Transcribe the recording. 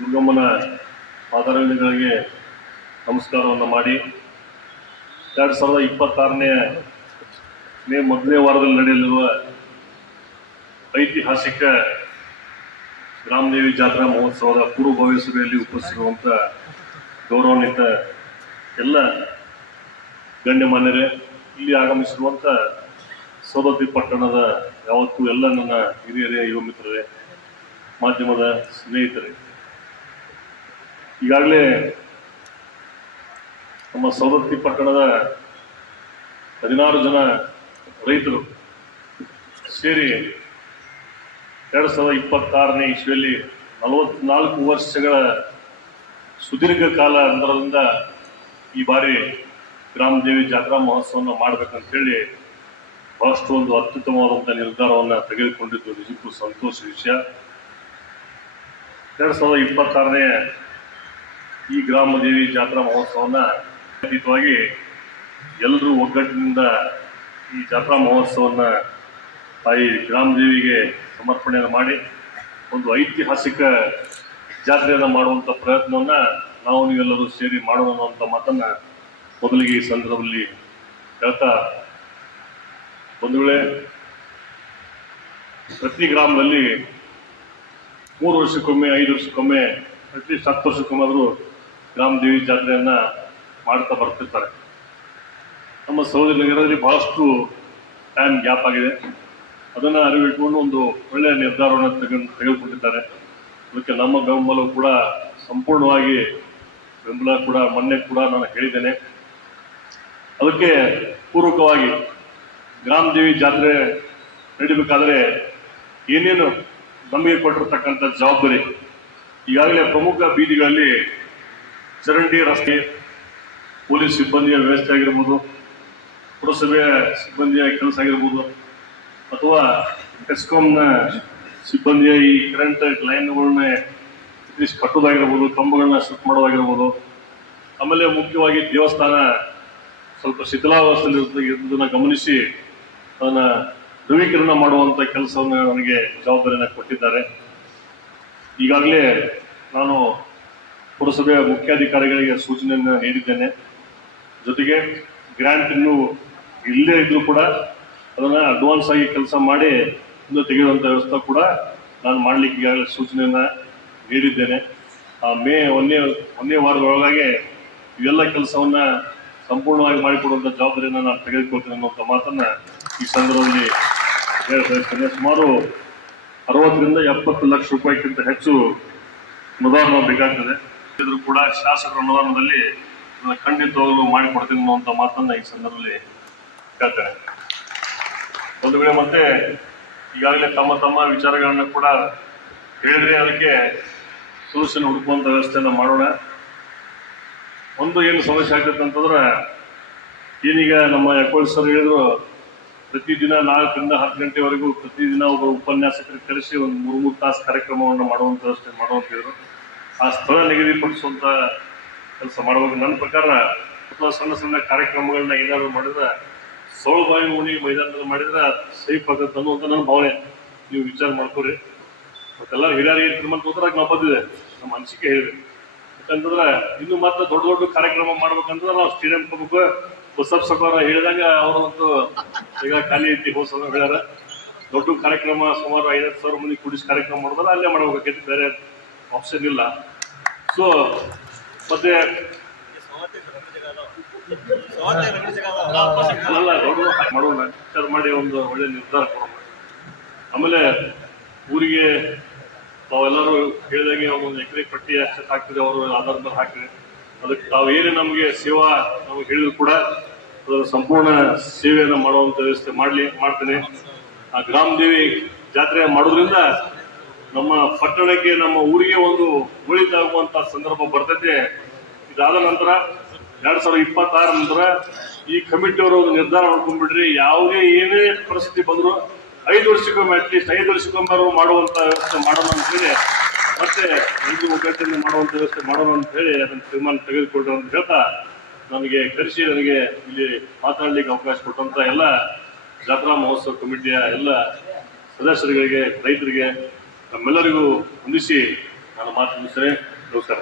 ದುರ್ಗಮ್ಮನ ಪಾದಾರಗಳಿಗೆ ನಮಸ್ಕಾರವನ್ನು ಮಾಡಿ ಎರಡು ಸಾವಿರದ ಇಪ್ಪತ್ತಾರನೇ ಮೇ ಮೊದಲನೇ ವಾರದಲ್ಲಿ ನಡೆಯಲಿರುವ ಐತಿಹಾಸಿಕ ಗ್ರಾಮದೇವಿ ಜಾತ್ರಾ ಮಹೋತ್ಸವದ ಪೂರ್ವಭಾವಿ ಸಭೆಯಲ್ಲಿ ಉಪಸ್ಥಿತಿರುವಂಥ ಗೌರವಾನ್ವಿತ ಎಲ್ಲ ಗಣ್ಯಮಾನ್ಯರೇ ಇಲ್ಲಿ ಆಗಮಿಸಿರುವಂಥ ಸೌದತ್ತಿ ಪಟ್ಟಣದ ಯಾವತ್ತೂ ಎಲ್ಲ ನನ್ನ ಹಿರಿಯರೇ, ಯುವ ಮಿತ್ರರೇ, ಮಾಧ್ಯಮದ ಸ್ನೇಹಿತರೆ ಈಗಾಗಲೇ ನಮ್ಮ ಸವದತ್ತಿ ಪಟ್ಟಣದ ಹದಿನಾರು ಜನ ರೈತರು ಸೇರಿ ಎರಡು ಸಾವಿರದ ಇಪ್ಪತ್ತಾರನೇ ಇಸ್ವಿಯಲ್ಲಿ ನಲವತ್ನಾಲ್ಕು ವರ್ಷಗಳ ಸುದೀರ್ಘ ಕಾಲ ಅಂತರದಿಂದ ಈ ಬಾರಿ ಗ್ರಾಮದೇವಿ ಜಾತ್ರಾ ಮಹೋತ್ಸವವನ್ನು ಮಾಡಬೇಕಂತ ಹೇಳಿ ಬಹಳಷ್ಟು ಒಂದು ಅತ್ಯುತ್ತಮವಾದಂಥ ನಿರ್ಧಾರವನ್ನು ತೆಗೆದುಕೊಂಡಿದ್ದು ನಿಜಕ್ಕೂ ಸಂತೋಷ ವಿಷಯ. ಎರಡು ಸಾವಿರದ ಇಪ್ಪತ್ತಾರನೇ ಈ ಗ್ರಾಮದೇವಿ ಜಾತ್ರಾ ಮಹೋತ್ಸವನ ಅತೀತವಾಗಿ ಎಲ್ಲರೂ ಒಗ್ಗಟ್ಟಿನಿಂದ ಈ ಜಾತ್ರಾ ಮಹೋತ್ಸವವನ್ನು ತಾಯಿ ಗ್ರಾಮದೇವಿಗೆ ಸಮರ್ಪಣೆಯನ್ನು ಮಾಡಿ ಒಂದು ಐತಿಹಾಸಿಕ ಜಾತ್ರೆಯನ್ನು ಮಾಡುವಂಥ ಪ್ರಯತ್ನವನ್ನು ನಾವು ನೀವೆಲ್ಲರೂ ಸೇರಿ ಮಾಡೋಣ ಅನ್ನುವಂಥ ಮಾತನ್ನು ಮೊದಲಿಗೆ ಈ ಸಂದರ್ಭದಲ್ಲಿ ಹೇಳ್ತಾ ಒಂದು ವೇಳೆ ಪ್ರತಿ ಗ್ರಾಮದಲ್ಲಿ ಮೂರು ವರ್ಷಕ್ಕೊಮ್ಮೆ, ಐದು ವರ್ಷಕ್ಕೊಮ್ಮೆ, ಅಟ್ಲೀಸ್ಟ್ ಹತ್ತು ವರ್ಷಕ್ಕೊಮ್ಮೆ ಆದರೂ ಗ್ರಾಮದೇವಿ ಜಾತ್ರೆಯನ್ನ ಮಾಡ್ತಾ ಬರ್ತಿರ್ತಾರೆ. ನಮ್ಮ ಸೌದಿ ನಗರದಲ್ಲಿ ಬಹಳಷ್ಟು ಟೈಮ್ ಗ್ಯಾಪ್ ಆಗಿದೆ. ಅದನ್ನ ಅರಿವಿಟ್ಕೊಂಡು ಒಂದು ಒಳ್ಳೆಯ ನಿರ್ಧಾರವನ್ನು ತೆಗೆದು ತೆಗೆದುಕೊಂಡಿದ್ದಾರೆ ಅದಕ್ಕೆ ನಮ್ಮ ಬೆಂಬಲವು ಕೂಡ ಸಂಪೂರ್ಣವಾಗಿ ಬೆಂಬಲ ಕೂಡ ಮೊನ್ನೆ ಕೂಡ ನಾನು ಹೇಳಿದ್ದೇನೆ. ಅದಕ್ಕೆ ಪೂರ್ವಕವಾಗಿ ಗ್ರಾಮದೇವಿ ಜಾತ್ರೆ ನಡಿಬೇಕಾದ್ರೆ ಏನೇನು ನಮಗೆ ಕೊಟ್ಟಿರ್ತಕ್ಕಂಥ ಜವಾಬ್ದಾರಿ, ಈಗಾಗಲೇ ಪ್ರಮುಖ ಬೀದಿಗಳಲ್ಲಿ ಚರಂಡಿ ರಸ್ತೆ ಪೊಲೀಸ್ ಸಿಬ್ಬಂದಿಯ ವ್ಯವಸ್ಥೆ ಆಗಿರ್ಬೋದು ಪುರಸಭೆಯ ಸಿಬ್ಬಂದಿಯ ಕೆಲಸ ಆಗಿರ್ಬೋದು, ಅಥವಾ ಟೆಸ್ಕಾಮ್ನ ಸಿಬ್ಬಂದಿಯ ಈ ಕರೆಂಟ್ ಲೈನ್ಗಳನ್ನ ಕಟ್ಟೋದಾಗಿರ್ಬೋದು, ಕಂಬಗಳನ್ನ ಸೆಟ್ ಮಾಡೋದಾಗಿರ್ಬೋದು. ಆಮೇಲೆ ಮುಖ್ಯವಾಗಿ ದೇವಸ್ಥಾನ ಸ್ವಲ್ಪ ಶಿಥಿಲಾವಸ್ಥೆಯಲ್ಲಿ ಇರುವುದನ್ನು ಗಮನಿಸಿ, ಅದನ್ನ ಧ್ರುವೀಕರಣ ಮಾಡುವಂಥ ಕೆಲಸವನ್ನು ನನಗೆ ಜವಾಬ್ದಾರಿಯನ್ನು ಕೊಟ್ಟಿದ್ದಾರೆ. ಈಗಾಗಲೇ ನಾನು ಪುರಸಭೆಯ ಮುಖ್ಯಾಧಿಕಾರಿಗಳಿಗೆ ಸೂಚನೆಯನ್ನು ನೀಡಿದ್ದೇನೆ. ಜೊತೆಗೆ ಗ್ರ್ಯಾಂಟ್ ಇನ್ನೂ ಇಲ್ಲೇ ಇದ್ರೂ ಕೂಡ ಅದನ್ನ ಅಡ್ವಾನ್ಸ್ ಆಗಿ ಕೆಲಸ ಮಾಡಿ ಇನ್ನು ತೆಗೆಯುವಂಥ ವ್ಯವಸ್ಥೆ ಕೂಡ ನಾನು ಮಾಡಲಿಕ್ಕೆ ಈಗಾಗಲೇ ಸೂಚನೆಯನ್ನು ನೀಡಿದ್ದೇನೆ. ಆ ಮೇ ಒಂದೇ ಒಂದೇ ವಾರದೊಳಗಾಗಿ ಇವೆಲ್ಲ ಕೆಲಸವನ್ನ ಸಂಪೂರ್ಣವಾಗಿ ಮಾಡಿಕೊಡುವಂಥ ಜವಾಬ್ದಾರಿಯನ್ನು ನಾನು ತೆಗೆದುಕೊಳ್ತೇನೆ ಅನ್ನುವಂಥ ಮಾತನ್ನ ಈ ಸಂದರ್ಭದಲ್ಲಿ ಹೇಳ ಬಯಸ್ತೇನೆ. ಸುಮಾರು ಅರವತ್ತರಿಂದ ಎಪ್ಪತ್ತು ಲಕ್ಷ ರೂಪಾಯಿಗಿಂತ ಹೆಚ್ಚು ಅನುದಾನ ಬೇಕಾಗ್ತದೆ. ಇದ್ರೂ ಕೂಡ ಶಾಸಕರ ಅನುದಾನದಲ್ಲಿ ಖಂಡಿತವಾಗಲೂ ಮಾಡಿಕೊಡ್ತೀನಿ ಅನ್ನುವಂಥ ಮಾತನ್ನ ಈ ಸಂದರ್ಭದಲ್ಲಿ ಹೇಳ್ತೇನೆ. ಒಂದು ವೇಳೆ ಮತ್ತೆ ಈಗಾಗಲೇ ತಮ್ಮ ತಮ್ಮ ವಿಚಾರಗಳನ್ನ ಕೂಡ ಹೇಳಿದ್ರೆ ಅದಕ್ಕೆ ಸೊಲ್ಯೂಷನ್ ಹುಡುಕುವಂತ ವ್ಯವಸ್ಥೆಯನ್ನ ಮಾಡೋಣ. ಒಂದು ಏನು ಸಮಸ್ಯೆ ಆಗ್ತೈತೆ ಅಂತಂದ್ರೆ ಏನೀಗ ನಮ್ಮ ಯಕೋಳ್ ಸರ್ ಹೇಳಿದ್ರು, ಪ್ರತಿದಿನ ನಾಲ್ಕರಿಂದ ಹತ್ತು ಗಂಟೆವರೆಗೂ ಪ್ರತಿದಿನ ಒಬ್ಬ ಉಪನ್ಯಾಸಕರಿಗೆ ಕರೆಸಿ ಒಂದು ಮೂರು ಮೂರು ತಾಸು ಕಾರ್ಯಕ್ರಮವನ್ನು ಮಾಡುವಂತ ವ್ಯವಸ್ಥೆ ಮಾಡುವಂತಿದ್ರು ಆ ಸ್ಥಳ ನಿಗದಿಪಡಿಸುವಂತ ಕೆಲಸ ಮಾಡಬೇಕು ನನ್ನ ಪ್ರಕಾರ ಅಥವಾ ಸಣ್ಣ ಸಣ್ಣ ಕಾರ್ಯಕ್ರಮಗಳನ್ನ ಏನಾದರೂ ಮಾಡಿದ್ರೆ ಸೋಳುಬಾಯಿ ಮುನಿ ಮೈದಾನದಲ್ಲಿ ಮಾಡಿದ್ರೆ ಸೇಫ್ ಆಗತ್ತೆ ಅನ್ನುವಂಥ ನನ್ನ ಭಾವನೆ. ನೀವು ವಿಚಾರ ಮಾಡ್ಕೊರಿ ಮತ್ತೆಲ್ಲ ಹಿರಿಯರಿಗೆ ತೀರ್ಮಾನ ತೋದ್ರಾಗ ನಾವು ಬಂದಿದೆ. ನಮ್ಮ ಅನಿಸಿಕೆ ಹೇಳಿದೆ. ಯಾಕಂತಂದ್ರೆ ಇನ್ನು ಮತ್ತೆ ದೊಡ್ಡ ದೊಡ್ಡ ಕಾರ್ಯಕ್ರಮ ಮಾಡ್ಬೇಕಂದ್ರೆ ನಾವು ಸ್ಟೇಡಿಯಂ ಹೋಗ್ಬೇಕು ಬಸಪ್ಪ ಸಕೋರ ಹೇಳಿದಾಗ ಅವರೊಂದು ಈಗ ಖಾಲಿ ಐತಿ ಹೋದ ಹೇಳ್ಯಾರ. ದೊಡ್ಡ ಕಾರ್ಯಕ್ರಮ ಸುಮಾರು ಐದತ್ತು ಸಾವಿರ ಮಂದಿ ಕೂಡಿಸಿ ಕಾರ್ಯಕ್ರಮ ಮಾಡಿದ್ರೆ ಅಲ್ಲೇ ಮಾಡ್ಬೇಕಾಗೈತಿ. ಬೇರೆ ಆಪ್ಷನ್ ಇಲ್ಲ. ಸೊ ಮತ್ತೆ ಮಾಡೋಣ ವಿಚಾರ ಮಾಡಿ ಒಂದು ಒಳ್ಳೆ ನಿರ್ಧಾರ ಕೊಡೋಣ. ಆಮೇಲೆ ಊರಿಗೆ ತಾವೆಲ್ಲರೂ ಹೇಳಿದಂಗೆ ಒಂದು ಎಕರೆ ಪಟ್ಟಿ ಅಷ್ಟು ಹಾಕಿದ್ರೆ ಅವರು ಆಧಾರ ಮೇಲೆ ಹಾಕಿದೆ ಅದಕ್ಕೆ ತಾವೇನೇ ನಮಗೆ ಸೇವಾ ನಮಗೆ ಹೇಳಿದ್ರು ಕೂಡ ಅದರ ಸಂಪೂರ್ಣ ಸೇವೆಯನ್ನು ಮಾಡುವಂಥ ವ್ಯವಸ್ಥೆ ಮಾಡಲಿ, ಮಾಡ್ತೇನೆ. ಆ ಗ್ರಾಮ ದೇವಿ ಜಾತ್ರೆ ಮಾಡೋದ್ರಿಂದ ನಮ್ಮ ಪಟ್ಟಣಕ್ಕೆ ನಮ್ಮ ಊರಿಗೆ ಒಂದು ಒಳಿತಾಗುವಂತ ಸಂದರ್ಭ ಬರ್ತೈತೆ. ಇದಾದ ನಂತರ ಎರಡ್ ಸಾವಿರದ ಇಪ್ಪತ್ತಾರ ನಂತರ ಈ ಕಮಿಟಿಯವರು ಒಂದು ನಿರ್ಧಾರ ಮಾಡ್ಕೊಂಡ್ಬಿಡ್ರಿ ಯಾವುದೇ ಏನೇ ಪರಿಸ್ಥಿತಿ ಬಂದ್ರು ಐದು ವರ್ಷಕ್ಕೊಮ್ಮೆ ಅಟ್ಲೀಸ್ಟ್ ಐದು ವರ್ಷಕ್ಕೊಮ್ಮೆ ಮಾಡುವಂತ ವ್ಯವಸ್ಥೆ ಮಾಡೋಣ ಅಂತ ಹೇಳಿ, ಮತ್ತೆ ಒಂದು ಒಗ್ಗಟ್ಟಿನಿಂದ ಮಾಡುವಂತ ವ್ಯವಸ್ಥೆ ಮಾಡೋಣ ಅಂತ ಹೇಳಿ ಅದನ್ನು ತೀರ್ಮಾನ ತೆಗೆದುಕೊಂಡ್ರು ಅಂತ ಹೇಳ್ತಾ ನನಗೆ ಕರೆಸಿ ನನಗೆ ಇಲ್ಲಿ ಮಾತಾಡ್ಲಿಕ್ಕೆ ಅವಕಾಶ ಕೊಟ್ಟಂತ ಎಲ್ಲ ಜಾತ್ರಾ ಮಹೋತ್ಸವ ಕಮಿಟಿಯ ಎಲ್ಲ ಸದಸ್ಯರುಗಳಿಗೆ, ರೈತರಿಗೆ ನಮ್ಮೆಲ್ಲರಿಗೂ ಹೊಂದಿಸಿ ನಾನು ಮಾತು ಮುಗಿಸ್ತೇನೆ ನಮಸ್ಕಾರ.